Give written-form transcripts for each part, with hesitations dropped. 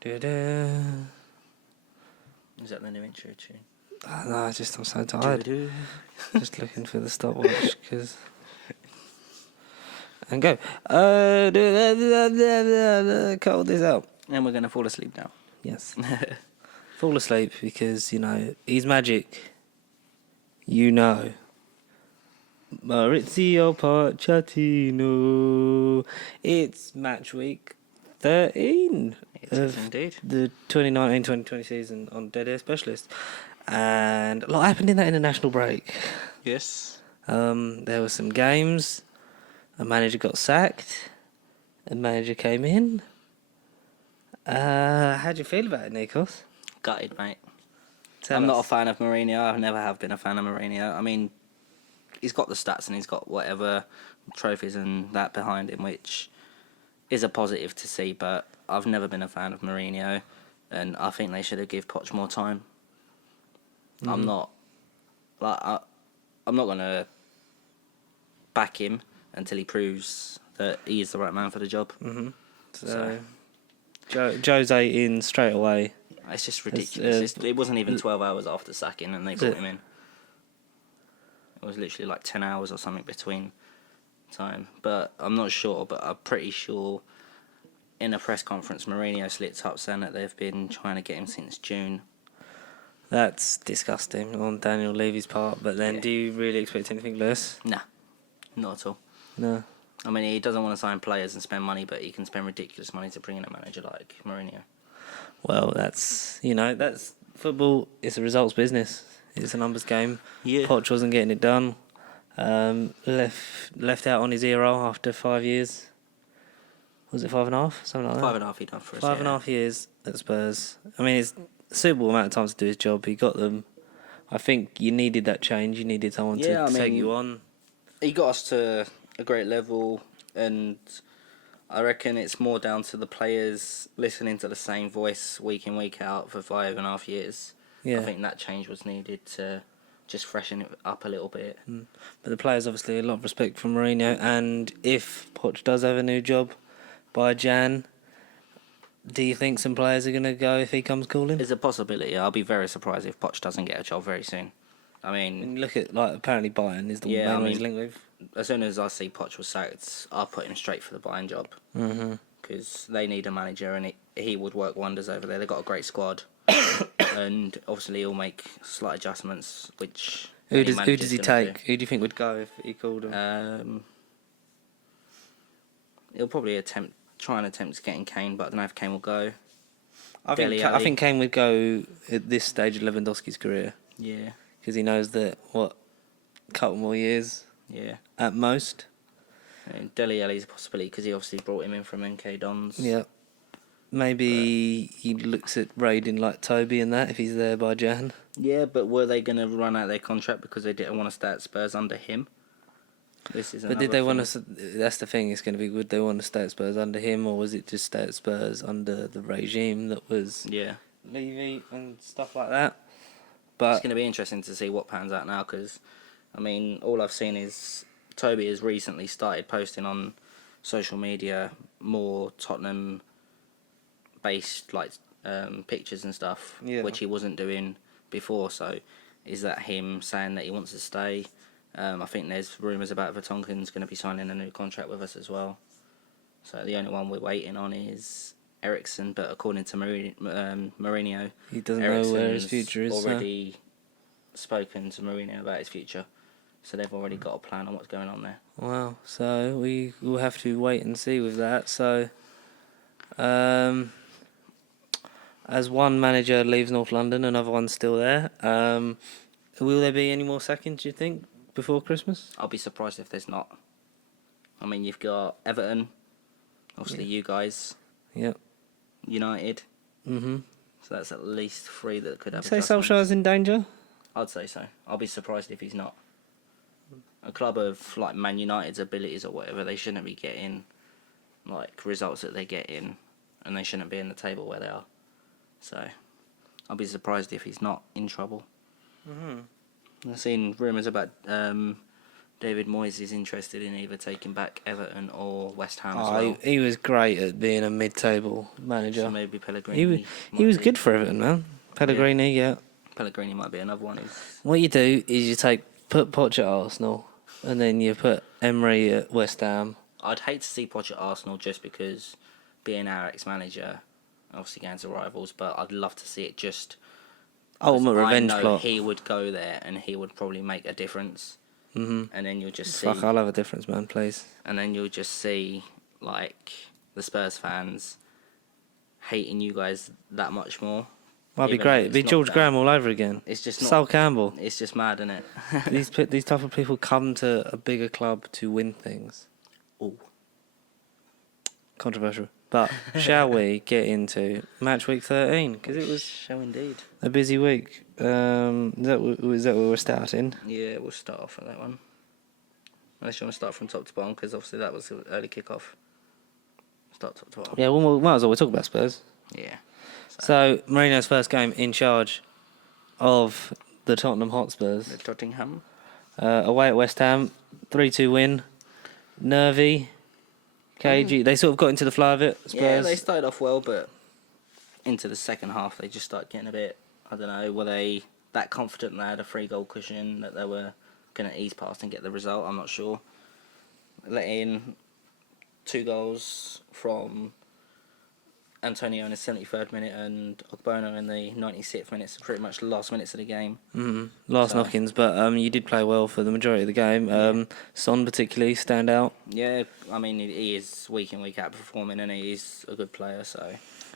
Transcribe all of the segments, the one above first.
Do-do. Is that the new intro tune? Oh, no, I'm so tired. Do-do. Just looking for the stopwatch, because... And go. Cut all this out. And we're going to fall asleep now. Yes. Fall asleep because, he's magic. Maurizio Pochettino. It's match week 13 It is indeed. the 2019-2020 season on Dead Air Specialist. And a lot happened in that international break. Yes. There were some games. A manager got sacked. A manager came in. How do you feel about it, Nikos? Gutted, mate. Tell I'm not a us. fan of Mourinho. I never have been a fan of Mourinho. I mean, he's got the stats and he's got whatever trophies and that behind him, which is a positive to see, but I've never been a fan of Mourinho, and I think they should have give Poch more time. Mm-hmm. I'm not going to back him until he proves that he is the right man for the job. Mm-hmm. So, Jose in straight away. It's just ridiculous. It wasn't even 12 hours after sacking and they brought him in. It was literally like 10 hours or something between time. But I'm not sure, but I'm pretty sure in a press conference Mourinho slipped up saying that they've been trying to get him since June. That's disgusting on Daniel Levy's part, but then do you really expect anything less? Nah, not at all. No. I mean, he doesn't want to sign players and spend money, but he can spend ridiculous money to bring in a manager like Mourinho. Well, that's football. It's a results business. It's a numbers game. Yeah. Poch wasn't getting it done. Left out on his hero after 5 years. Was it 5.5? Something like that. 5.5 he done for us. 5.5 years at Spurs. I mean, it's a suitable amount of time to do his job. He got them. I think you needed that change. You needed someone to take you on. He got us to a great level, and I reckon it's more down to the players listening to the same voice week in, week out for 5.5 years. Yeah. I think that change was needed to just freshen it up a little bit. But the players, obviously, a lot of respect for Mourinho. And if Poch does have a new job by Jan, do you think some players are going to go if he comes calling? There's a possibility. I'll be very surprised if Poch doesn't get a job very soon. I mean, And look at, apparently Bayern is the main one he's linked with. as soon as I see Poch was sacked, I'll put him straight for the Bayern job. Because they need a manager, and he would work wonders over there. They've got a great squad. And obviously he'll make slight adjustments, which... Who does he take? Who do you think would go if he called him? He'll probably try and attempt getting Kane, but I don't know if Kane will go. I think Kane would go at this stage of Lewandowski's career. Yeah. Because he knows that, a couple more years Yeah. at most. And Dele Alli's a possibility because he obviously brought him in from NK Dons. Yeah. Maybe he looks at raiding like Toby and that if he's there by Jan. Yeah, but were they going to run out their contract because they didn't want to stay at Spurs under him? This is. But did they want to? That's the thing. It's going to be. Would they want to stay at Spurs under him, or was it just stay at Spurs under the regime that was Levy and stuff like that? But it's going to be interesting to see what pans out now because, I mean, all I've seen is Toby has recently started posting on social media more Tottenham based pictures and stuff, which he wasn't doing before. So is that him saying that he wants to stay? I think there's rumours about Vertonghen's going to be signing a new contract with us as well. So the only one we're waiting on is Eriksen, but according to Mourinho, he doesn't know where his future is. Already spoken to Mourinho about his future, so they've already got a plan on what's going on there. Wow. So we will have to wait and see with that. So, as one manager leaves North London, another one's still there. Will there be any more sackings, do you think, before Christmas? I'll be surprised if there's not. I mean, you've got Everton, obviously you guys. Yep. United. Mm-hmm. So that's at least 3 that could have Say adjustments. Solskjaer's in danger? I'd say so. I'll be surprised if he's not. A club of like Man United's abilities or whatever, they shouldn't be getting results that they're getting, and they shouldn't be in the table where they are. So I'll be surprised if he's not in trouble. Mm-hmm. I've seen rumours about David Moyes is interested in either taking back Everton or West Ham as well. He was great at being a mid-table manager. So maybe Pellegrini. He was good for Everton, man. Pellegrini, yeah. Pellegrini might be another one. What you do is you put Poch at Arsenal, and then you put Emery at West Ham. I'd hate to see Poch at Arsenal just because being our ex-manager, obviously against the rivals, but I'd love to see it just... Ultimate revenge plot. He would go there and he would probably make a difference. Mm-hmm. And then you'll just see... Fuck, I'll have a difference, man, please. And then you'll just see, like, the Spurs fans hating you guys that much more. That'd be great. It'd be George Graham all over again. It's just not... Sol Campbell. It's just mad, isn't These it? type of people come to a bigger club to win things. Ooh. Controversial. But shall we get into Matchweek 13? Because it was Shall indeed. a busy week. Is that where we're starting? Yeah, we'll start off with that one. Unless you want to start from top to bottom, because obviously that was the early kick-off. Start top to bottom. Yeah, well, we might as well talk about Spurs. Yeah. So Mourinho's first game in charge of the Tottenham Hotspurs. The Tottenham. Away at West Ham, 3-2 win. Nervy, cagey. They sort of got into the flow of it. Spurs. Yeah, they started off well, but into the second half they just started getting a bit, I don't know, were they that confident they had a 3-goal cushion that they were going to ease past and get the result? I'm not sure. Let in 2 goals from Antonio in the 73rd minute and Ogbono in the 96th minute, so pretty much the last minutes of the game. Last knock-ins, but you did play well for the majority of the game. Son particularly stand out. Yeah, I mean he is week in week out performing, and he's a good player. So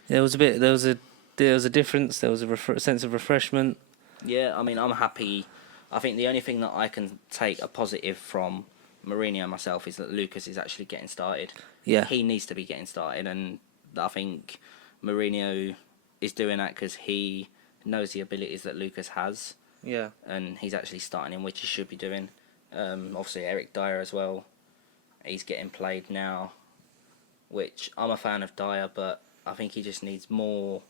there was a difference. There was a sense of refreshment. Yeah, I mean I'm happy. I think the only thing that I can take a positive from Mourinho myself is that Lucas is actually getting started. Yeah, he needs to be getting started, and I think Mourinho is doing that because he knows the abilities that Lucas has. Yeah. And he's actually starting him, which he should be doing. Obviously, Eric Dyer as well. He's getting played now, which I'm a fan of Dyer, but I think he just needs more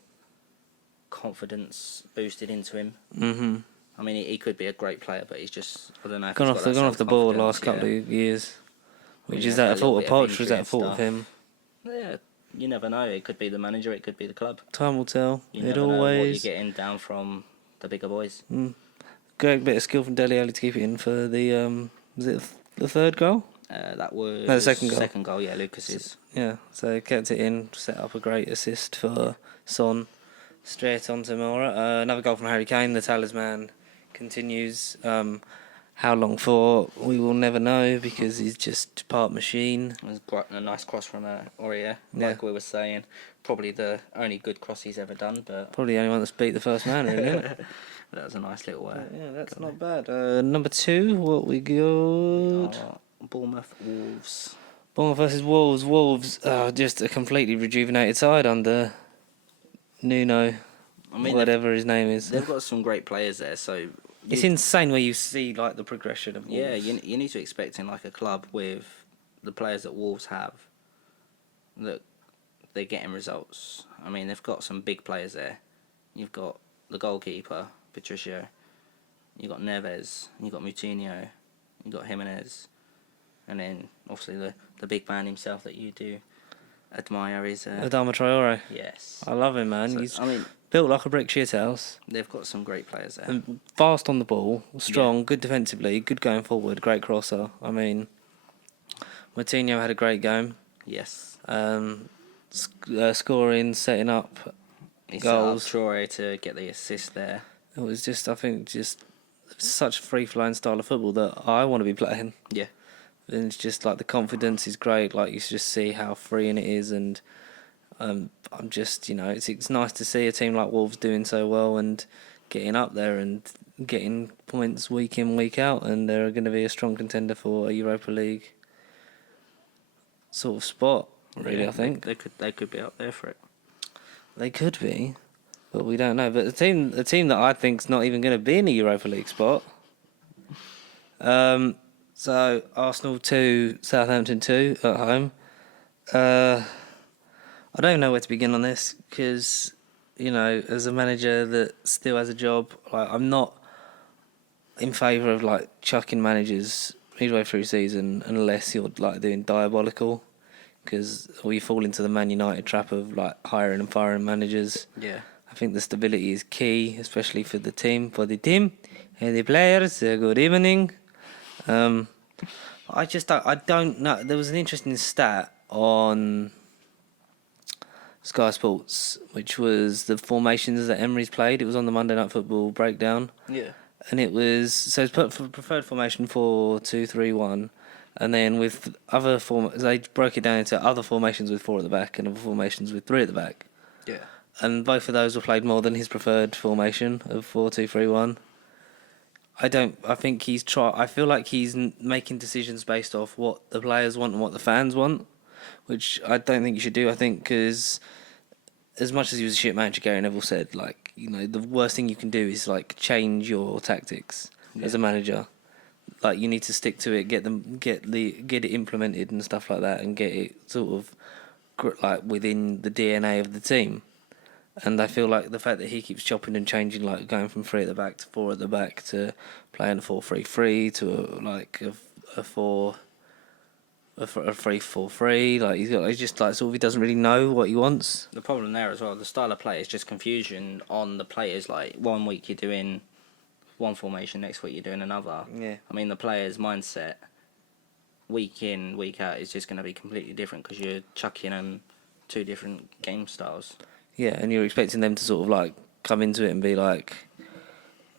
confidence boosted into him. Mm-hmm. I mean, he could be a great player, but he's just, I don't know. Gone off the ball the last couple of years. Which is that a fault of Poch, or is that a fault of him? Yeah. You never know. It could be the manager. It could be the club. Time will tell. You never know what you're getting down from the bigger boys. Great bit of skill from Dele Alli to keep it in for the was it the third goal? That was the second goal. Second goal, yeah, Lucas's. Yeah, so kept it in, set up a great assist for Son, straight on to Mora. Another goal from Harry Kane. The talisman continues. How long for, we will never know, because he's just part machine. It was quite a nice cross from Aurier, like we were saying. Probably the only good cross he's ever done, but... Probably the only one that's beat the first man, really, isn't it? That was a nice little yeah, that's not bad. Number 2, what we got? Bournemouth Wolves. Bournemouth versus Wolves. Wolves are just a completely rejuvenated side under Nuno, whatever his name is. They've got some great players there, so... It's insane where you see like the progression of Wolves. Yeah, you need to expect in like a club with the players that Wolves have that they're getting results. I mean, they've got some big players there. You've got the goalkeeper, Patricio. You've got Neves. You've got Moutinho. You've got Jimenez. And then, obviously, the big man himself that you do admire is... Adama Traore. Yes. I love him, man. So, He's built like a brick shithouse. They've got some great players there. And fast on the ball, strong, good defensively, good going forward, great crosser. I mean, Moutinho had a great game. Yes. Scoring, setting up goals. Set up Traore to get the assist there. It was just, I think, such a free-flowing style of football that I want to be playing. Yeah. And it's just like the confidence is great. Like you just see how freeing it is, and I'm just, it's nice to see a team like Wolves doing so well and getting up there and getting points week in, week out, and they're going to be a strong contender for a Europa League sort of spot. Really, yeah, I think they could be up there for it. They could be, but we don't know. But the team that I think's not even going to be in a Europa League spot. So Arsenal 2, Southampton 2 at home. I don't know where to begin on this because, as a manager that still has a job, like I'm not in favour of like chucking managers midway through season unless you're like doing diabolical, because or you fall into the Man United trap of like hiring and firing managers. Yeah. I think the stability is key, especially for the team, and the players. Good evening. I don't know. There was an interesting stat on Sky Sports, which was the formations that Emery's played. It was on the Monday Night Football breakdown. Yeah. And it was, so it's put for preferred formation 4-2-3-1. And then with other they broke it down into other formations with 4 at the back and other formations with 3 at the back. Yeah. And both of those were played more than his preferred formation of 4-2-3-1. I feel like he's making decisions based off what the players want and what the fans want, which I don't think you should do. I think because as much as he was a shit manager, Gary Neville said, like, you know, the worst thing you can do is like change your tactics as a manager. Like, you need to stick to it, get it implemented and stuff like that, and get it sort of like within the DNA of the team. And I feel like the fact that he keeps chopping and changing, like going from 3 at the back to 4 at the back to playing a 4-3-3 to a 3-4-3, like he's just like sort of, he doesn't really know what he wants. The problem there as well, the style of play is just confusion on the players. Like, one week you're doing one formation, next week you're doing another. Yeah. I mean, the players' mindset week in, week out is just going to be completely different because you're chucking them 2 different game styles. Yeah, and you're expecting them to sort of like come into it and be like,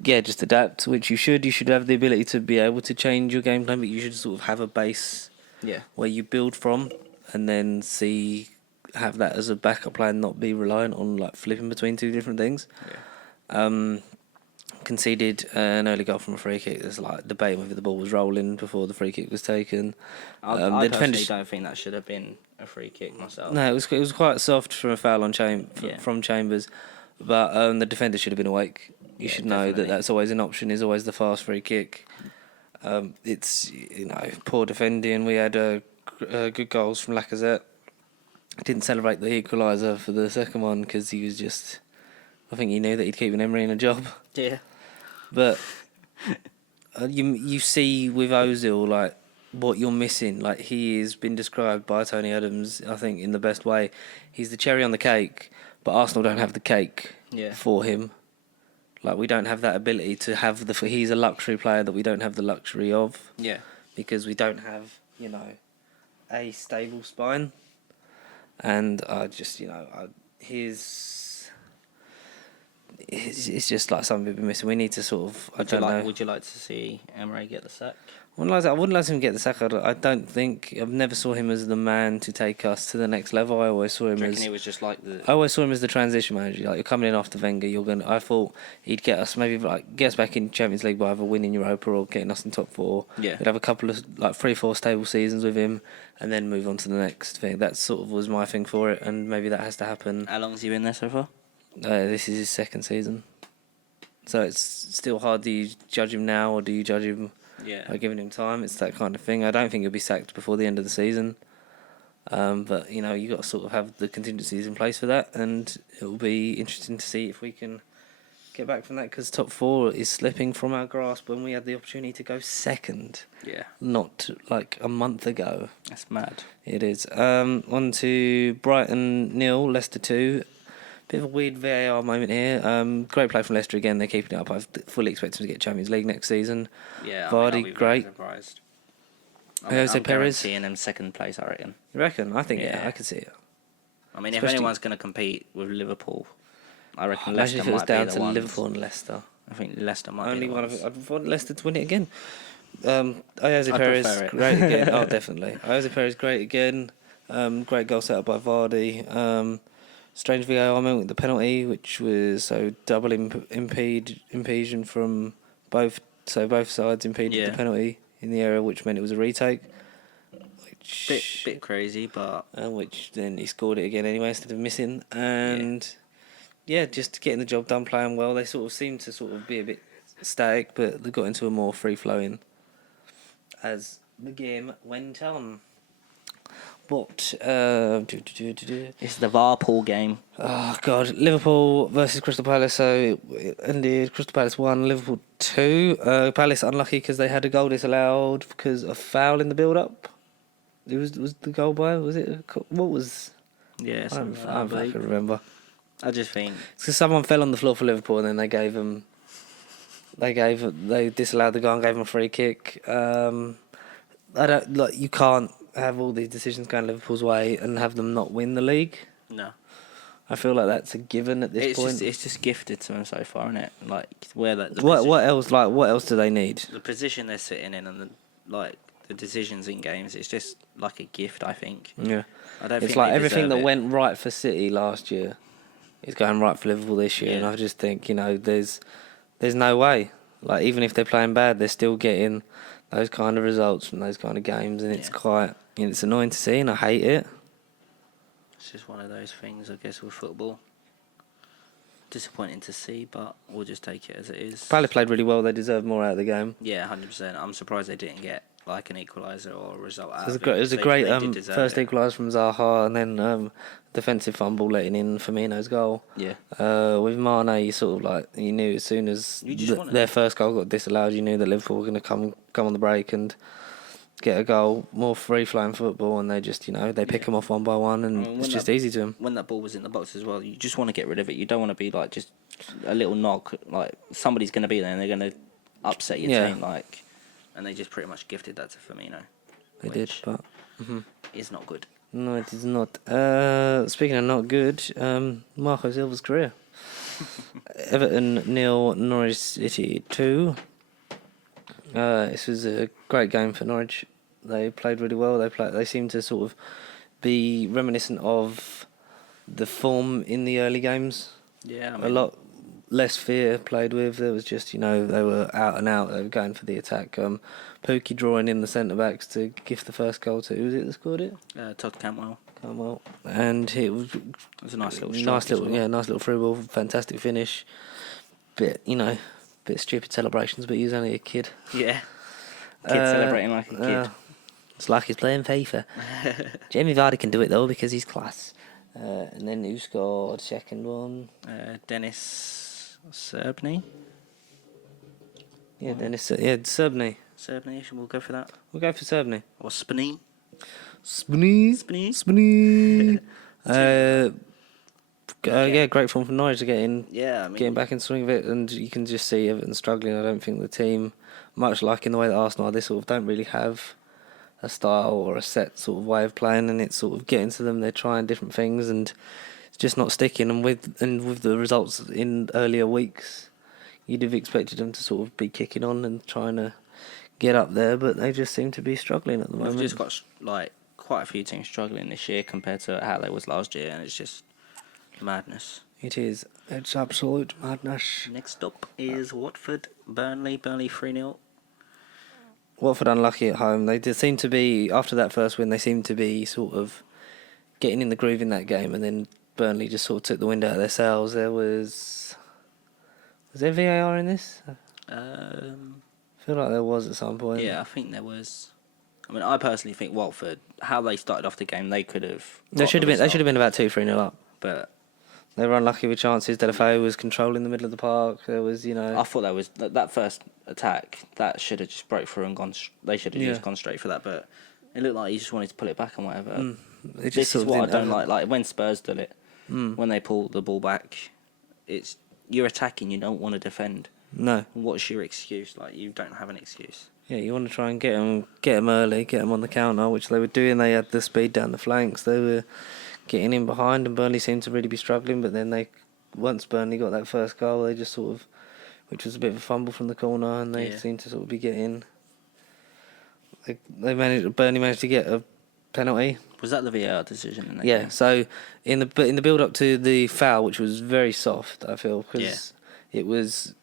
yeah, just adapt, which you should. You should have the ability to be able to change your game plan, but you should sort of have a base where you build from, and then have that as a backup plan, not be reliant on like flipping between 2 different things. Yeah. Conceded an early goal from a free kick. There's like debating whether the ball was rolling before the free kick was taken. I personally don't think that should have been a free kick myself. No, it was quite soft from a foul on from Chambers, but the defender should have been awake. You should know that that's always an option. Is always the fast free kick. It's, you know, poor defending. We had good goals from Lacazette. Didn't celebrate the equaliser for the second one because he was just, I think he knew that he'd keep an Emery in a job. Yeah. But you see with Ozil, like, what you're missing. Like, he has been described by Tony Adams, I think, in the best way. He's the cherry on the cake, but Arsenal don't have the cake for him. Like, we don't have that ability to have he's a luxury player that we don't have the luxury of. Yeah. Because we don't have, you know, a stable spine. And just, you know, it's just like something we've been missing. We need to sort of, Would you like to see Emery get the sack? I wouldn't like him to get the sack. I don't think, I've never saw him as the man to take us to the next level. I always saw him he was just like I always saw him as the transition manager. Like, you're coming in after Wenger, I thought he'd get us back in Champions League by either winning Europa or getting us in top 4. Yeah. We'd have a couple of like 3-4 stable seasons with him, and then move on to the next thing. That sort of was my thing for it, and maybe that has to happen. How long has he been there so far? This is his 2nd season, so it's still hard. Do you judge him now, or do you judge him by giving him time? It's that kind of thing. I don't think he'll be sacked before the end of the season, but you know, you got to sort of have the contingencies in place for that, and it will be interesting to see if we can get back from that, because top 4 is slipping from our grasp when we had the opportunity to go 2nd. Yeah, not like a month ago. That's mad. It is. On to Brighton 0, Leicester 2. Bit of a weird VAR moment here. Great play from Leicester again. They're keeping it up. I fully expect them to get Champions League next season. Yeah, Vardy, great. I'm guaranteeing them 2nd place, I reckon. You reckon? I think, I could see it. I mean, especially if anyone's going to compete with Liverpool, I reckon Imagine Leicester if it was might down be to the ones. Liverpool and Leicester. I think Leicester might Only be the one ones. I'd want Leicester to win it again. Jose Perez, great again. Oh, definitely. Jose Perez, great again. Great goal set up by Vardy. Strange VAR moment with the penalty, which was double impeding from both sides impeded the penalty in the area, which meant it was a retake. Bit crazy, but which then he scored it again anyway instead of missing. And just getting the job done, playing well. They sort of seemed to be a bit static, but they got into a more free flowing as the game went on. What? It's the Liverpool game. Oh God, Liverpool versus Crystal Palace. So it ended Crystal Palace 1, Liverpool 2. Palace unlucky because they had a goal disallowed because of foul in the build-up. It was the goal by? Was it? What was? Yeah, I something don't like that, I believe. fucking remember. I just think It's because someone fell on the floor for Liverpool and then they gave them. They disallowed the goal and gave them a free kick. I don't like. You can't have all these decisions going Liverpool's way and have them not win the league. no. I feel like that's a given at this point. It's just gifted to them so far, isn't it? Like where that. What else? Like what else do they need? The position they're sitting in and the decisions in games, it's just like a gift. I think. Yeah, I don't. it's think like they everything deserve that it. went right for City last year is going right for Liverpool this year, and Yeah. I just think there's no way. Like even if they're playing bad, they're still getting those kind of results from those kind of games, and it's quite it's annoying to see, and I hate it. It's just one of those things, I guess, with football. Disappointing to see, but we'll just take it as it is. Palace played really well; they deserved more out of the game. Yeah, 100%. I'm surprised they didn't get like an equaliser or a result out It was of it was a They great did deserve first it. equaliser from Zaha, and then defensive fumble letting in Firmino's goal. Yeah. With Mane, you sort of like you knew as soon as You just wanted their it. first goal got disallowed, you knew that Liverpool were going to come on the break and get a goal. More free flowing football, and they just they pick them off one by one, and it's just easy to them. When that ball was in the box as well, you just want to get rid of it. You don't want to be like just a little knock. Like somebody's going to be there and they're going to upset your team. Like, and they just pretty much gifted that to Firmino. They did, but Is not good. no, it is not. Speaking of not good, Marco Silva's career. Everton 0, Norwich City 2. This was a great game for Norwich. They played really well. They seemed to sort of be reminiscent of the form in the early games. Yeah, I A mean, lot less fear played with. There was just they were out and out. They were going for the attack. Pookie drawing in the centre backs to gift the first goal to. Who was it that scored it? Todd Cantwell. Well, and it was It was a nice little strike as well. nice little through ball, fantastic finish. Bit stupid celebrations, but he was only a kid. Yeah. Kid celebrating like a kid. It's like he's playing FIFA. Jamie Vardy can do it though because he's class. And then who scored second one? Dennis Serbny. Yeah, Serbny. Serbny, we'll go for that. We'll go for Serbny. Or Spinny. Spinny. Great form from Norwich to getting back in swing of it, and you can just see Everton struggling. I don't think the team, much like in the way that Arsenal are, they sort of don't really have a style or a set sort of way of playing, and it's sort of getting to them. They're trying different things, and it's just not sticking. And with the results in earlier weeks, you'd have expected them to sort of be kicking on and trying to get up there, but they just seem to be struggling at the moment. We've just got like quite a few teams struggling this year compared to how they was last year, and it's just madness. It is. It's absolute madness. Next up is Watford, Burnley 3-0. Watford unlucky at home. They did seem to be, after that first win, they seemed to be sort of getting in the groove in that game, and then Burnley just sort of took the wind out of their sails. Was there VAR in this? I feel like there was at some point. Yeah, I think there was. I mean, I personally think Watford, how they started off the game, they could have. They should have been about 2-3-0 up. But they were unlucky with chances. Delafeu was controlling the middle of the park. There was, I thought that first attack that should have just broke through and gone. They should have just gone straight for that. But it looked like he just wanted to pull it back and whatever. This is what I don't like. Like when Spurs did it, when they pull the ball back, you're attacking. You don't want to defend. No. What's your excuse? Like you don't have an excuse. Yeah, you want to try and get them early, get them on the counter, which they were doing. They had the speed down the flanks. They were getting in behind, and Burnley seemed to really be struggling. But then once Burnley got that first goal, they just sort of, which was a bit of a fumble from the corner, and they seemed to sort of be getting. Burnley managed to get a penalty. Was that the VAR decision? In that game? So in the build up to the foul, which was very soft, I feel, because it was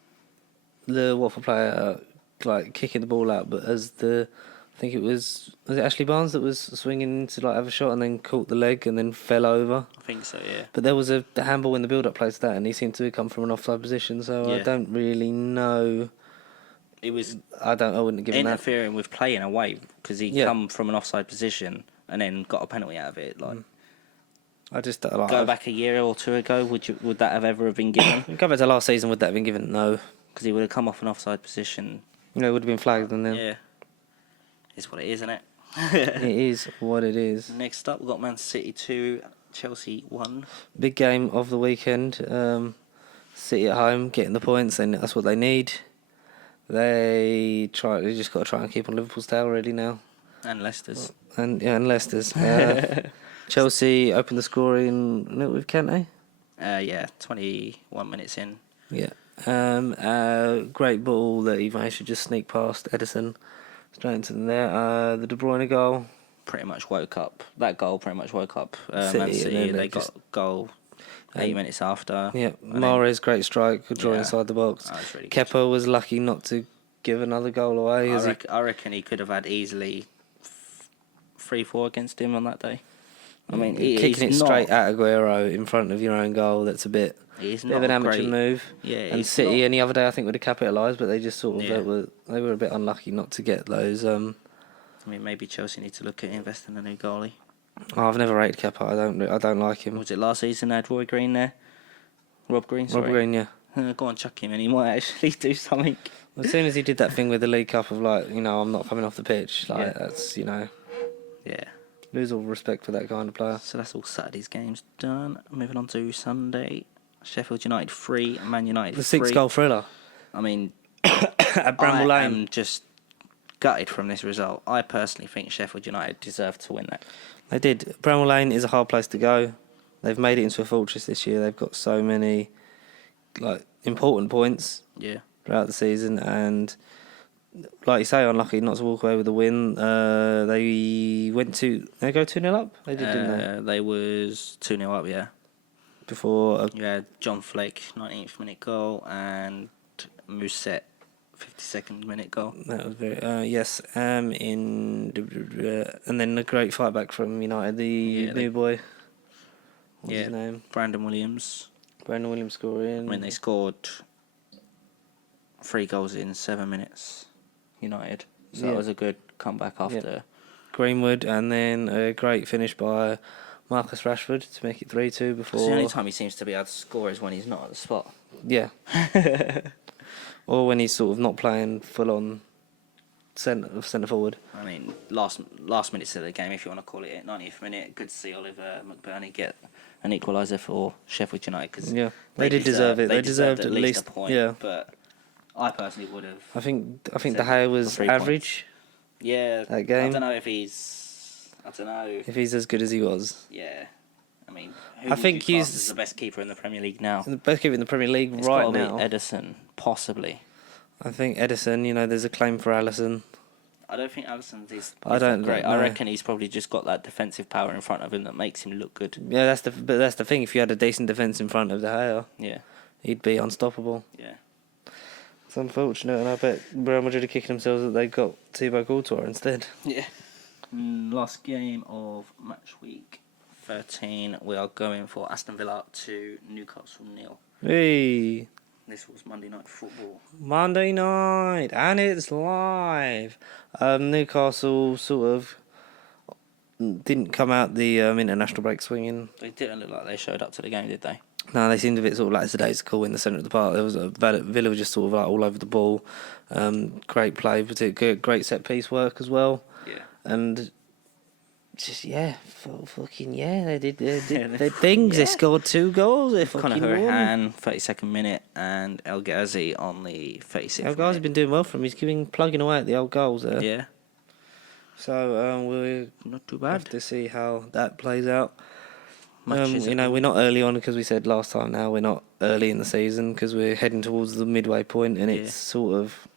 the Watford player like kicking the ball out, but I think it was it Ashley Barnes that was swinging to like have a shot and then caught the leg and then fell over. I think so, yeah. But there was a handball in the build up play to that, and he seemed to come from an offside position, so I don't really know. It was I wouldn't give him that. interfering with playing away because he come from an offside position and then got a penalty out of it. Like, I just like, go back a year or two ago, would that have ever been given? Go back to last season, would that have been given? No. Because he would have come off an offside position. No, it would have been flagged and then. Yeah. It's what it is, isn't it? It is what it is. Next up, we've got Man City 2, Chelsea 1. Big game of the weekend. City at home, getting the points, and that's what they need. They just got to try and keep on Liverpool's tail really now. And Leicester's. And Leicester's. Chelsea opened the scoring with Kante. 21 minutes in. Yeah. Great ball that he managed to just sneak past Edison. Straight into there. The De Bruyne goal. Pretty much woke up. That goal pretty much woke up City, Man City. and then They got goal 8 minutes after. Yeah. Mahrez, great strike. Could draw inside the box. That was really good. Kepa was lucky not to give another goal away. I reckon he could have had easily 3-4 against him on that day. I mean, kicking it straight at Aguero in front of your own goal, that's a bit of an amateur move. Yeah, and City any other day I think would have capitalised, but they just sort of they were a bit unlucky not to get those. I mean, maybe Chelsea need to look at investing in a new goalie. I've never rated Kepa. I don't like him. Was it last season they had Rob Green there? Rob Green, sorry. Rob Green, yeah. Go on, chuck him and he might actually do something. As soon as he did that thing with the League Cup of I'm not coming off the pitch, that's Yeah. Lose all respect for that kind of player. So that's all Saturday's games done. Moving on to Sunday. Sheffield United 3, Man United 3. The 6-goal thriller. I mean, at Bramall Lane. I'm just gutted from this result. I personally think Sheffield United deserved to win that. They did. Bramall Lane is a hard place to go. They've made it into a fortress this year. They've got so many important points throughout the season, and like you say, unlucky not to walk away with the win. They go 2-0 up. They did, didn't they? They was 2-0 up, yeah. Before you had John Flake 19th minute goal and Mousset 52nd minute goal. That was very and then a great fight back from United. The new boy. What's his name? Brandon Williams scoring. I mean, they scored 3 goals in 7 minutes. United. So that was a good comeback after. Greenwood, and then a great finish by Marcus Rashford to make it 3-2 before. The only time he seems to be able to score is when he's not at the spot. Yeah. Or when he's sort of not playing full on centre forward. I mean, last minutes of the game, if you want to call it, 90th minute. Good to see Oliver McBurney get an equaliser for Sheffield United, because they did deserve it. They deserved at least a point. Yeah. But I personally would have. I think De Gea was average. Yeah. That game. I don't know if he's as good as he was. Yeah. I mean, I think he's the best keeper in the Premier League now. The best keeper in the Premier League It's right gotta now. Be Edison, possibly. I think Edison. There's a claim for Alisson. I don't think Alisson's is great. I reckon he's probably just got that defensive power in front of him that makes him look good. Yeah, that's the thing. If you had a decent defence in front of De Gea, he'd be unstoppable. Yeah. It's unfortunate, and I bet Real Madrid are kicking themselves that they got Thibaut Courtois instead. Yeah. Last game of match week 13, we are going for Aston Villa to Newcastle 0. Hey. This was Monday Night Football. Monday night, and it's live. Newcastle sort of didn't come out the international break swinging. They didn't look like they showed up to the game, did they? No, they seemed a bit sort of lackadaisical in the centre of the park. There was Villa were just sort of all over the ball. Great play, great set piece work as well. Yeah. And just they did their things. They scored 2 goals. They Conor Hurahan, 32nd minute, and El Ghazi on the 36th minute. El Ghazi's been doing well for him. He's plugging away at the old goals there. Yeah. So we're not too bad. Have to see how that plays out. We're not early on because we said last time. Now we're not early in the season because we're heading towards the midway point, and it's sort of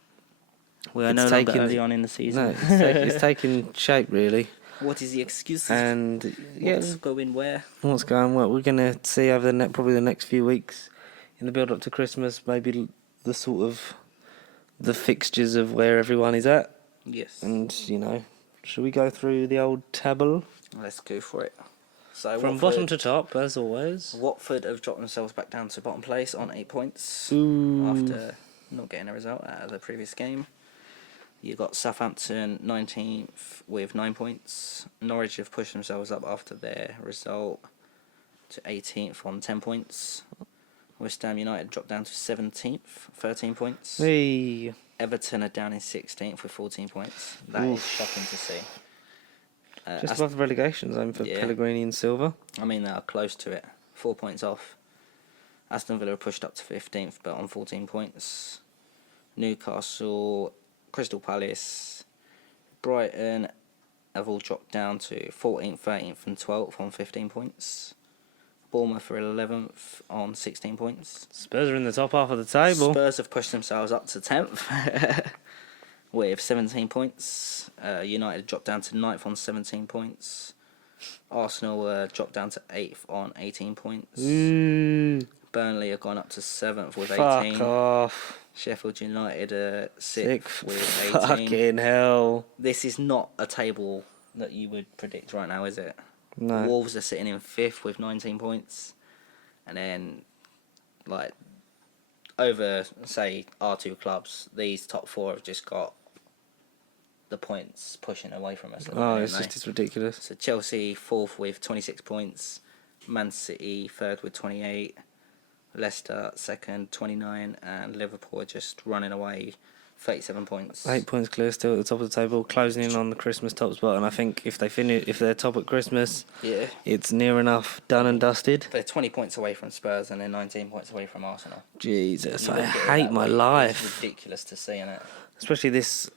we are no longer early on in the season. No, it's taking shape really. What is the excuse? And what's going where? What's going well? We're going to see over probably the next few weeks in the build up to Christmas. Maybe the sort of the fixtures of where everyone is at. Yes. And should we go through the old table? Let's go for it. So from bottom to top, as always. Watford have dropped themselves back down to bottom place on 8 points. Ooh. After not getting a result out of the previous game. You got Southampton 19th with 9 points. Norwich have pushed themselves up after their result to 18th on 10 points. West Ham United dropped down to 17th, 13 points. Hey. Everton are down in 16th with 14 points. That is shocking to see. Just above the relegation zone for Pellegrini and Silva. I mean, they are close to it. 4 points off. Aston Villa are pushed up to 15th, but on 14 points. Newcastle, Crystal Palace, Brighton have all dropped down to 14th, 13th and 12th on 15 points. Bournemouth are 11th on 16 points. Spurs are in the top half of the table. Spurs have pushed themselves up to 10th with 17 points. United dropped down to 9th on 17 points. Arsenal dropped down to 8th on 18 points. Burnley have gone up to 7th with 18. Fuck off. Sheffield United are 6th with 18. Fucking hell. This is not a table that you would predict right now, is it? No. Wolves are sitting in 5th with 19 points. And then, like, over, say, our two clubs, these top four have just got the points pushing away from us. It's ridiculous. So Chelsea 4th with 26 points. Man City 3rd with 28. Leicester 2nd, 29, and Liverpool are just running away, 37 points. 8 points clear, still at the top of the table, closing in on the Christmas top spot. And I think if they're top at Christmas, it's near enough done and dusted. They're 20 points away from Spurs and they're 19 points away from Arsenal. Jesus, I hate my life. It's ridiculous to see, isn't it? Especially this.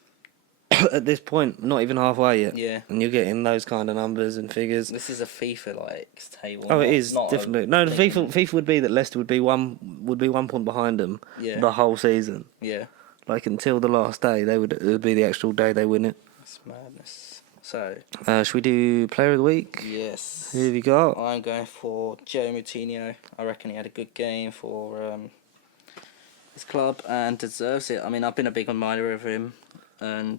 At this point, not even halfway yet. Yeah. And you're getting those kind of numbers and figures. This is a FIFA table. Oh, it is definitely. No, the FIFA would be that Leicester would be one point behind them the whole season. Yeah. Like until the last day, it would be the actual day they win it. That's madness. So. Should we do Player of the Week? Yes. Who have you got? I'm going for Joe Moutinho. I reckon he had a good game for his club and deserves it. I mean, I've been a big admirer of him and.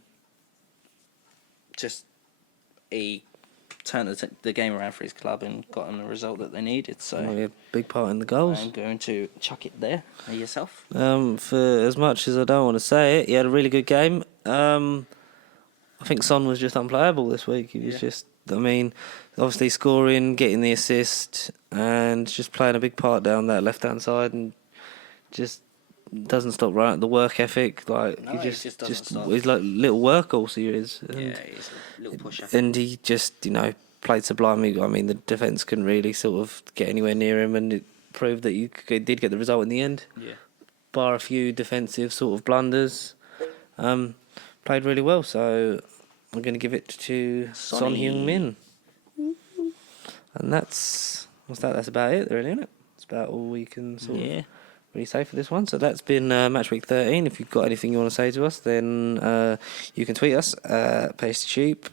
Just he turned the game around for his club and got them the result that they needed. So a big part in the goals. I'm going to chuck it there. Yourself? For as much as I don't want to say it, he had a really good game. I think Son was just unplayable this week. He was just, I mean, obviously scoring, getting the assist, and just playing a big part down that left-hand side, and just doesn't stop right. The work ethic, like no, he just doesn't stop. He's like little workhorse. He is. And, he's a little pusher. And he just, played sublimely. I mean, the defence couldn't really sort of get anywhere near him, and it proved that you did get the result in the end. Yeah. Bar a few defensive sort of blunders, played really well. So I'm going to give it to Son Heung-min. And that's about it, really, isn't it? It's about all we can sort of really say for this one. So that's been Matchweek 13. If you've got anything you want to say to us, then you can tweet us at PastySheep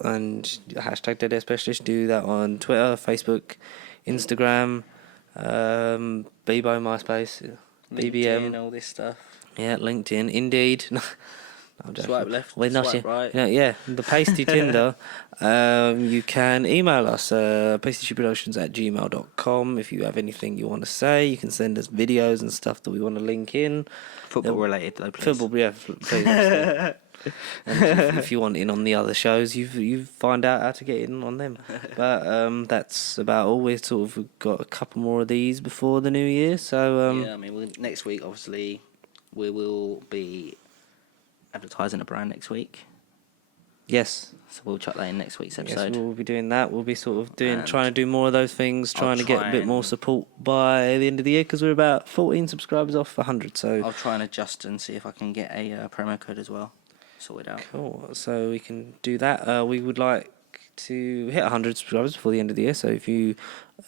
and hashtag Dead Air Specialist. Do that on Twitter, Facebook, Instagram, Bebo, MySpace, BBM, all this stuff. Yeah, LinkedIn, Indeed. Swipe left, swipe right. The Pasty Tinder. You can email us, pastysheepproductions@gmail.com. If you have anything you want to say, you can send us videos and stuff that we want to link in. Football related, though, please. Football, yeah, please. And if you want in on the other shows, you find out how to get in on them. But that's about all. We've sort of got a couple more of these before the new year. So I mean, next week, obviously, we will be advertising a brand next week. Yes. So we'll chuck that in next week's episode. Yes, we'll be doing that. We'll be sort of trying to do more of those things, trying to get a bit more support by the end of the year, because we're about 14 subscribers off 100. So I'll try and adjust and see if I can get a promo code as well sorted out. Cool. So we can do that. We would like to hit 100 subscribers before the end of the year. So if you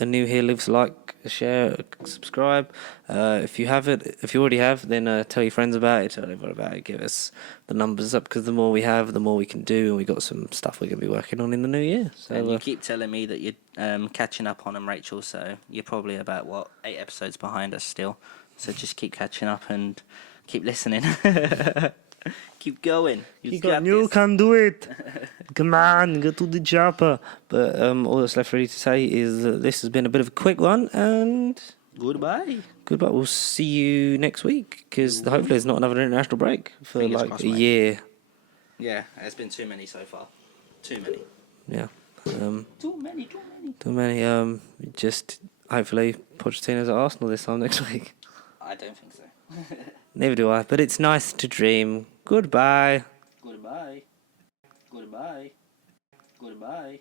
are new here, leave us a like, a share, subscribe. If you already have, then tell your friends about it, tell everyone about it, give us the numbers up, because the more we have, the more we can do, and we've got some stuff we're going to be working on in the new year. So and you keep telling me that you're catching up on them, Rachel, so you're probably about 8 episodes behind us still, so just keep catching up and keep listening. Keep going. You can do it. Come on, go to the chopper. But all that's left really to say is that this has been a bit of a quick one, and goodbye. We'll see you next week, because hopefully there's not another international break for Fingers crossed, a year. Yeah, there's been too many so far. Too many. Yeah. Too many. Too many. Just hopefully Pochettino's at Arsenal this time next week. I don't think so. Neither do I, but it's nice to dream. Goodbye. Goodbye. Goodbye. Goodbye.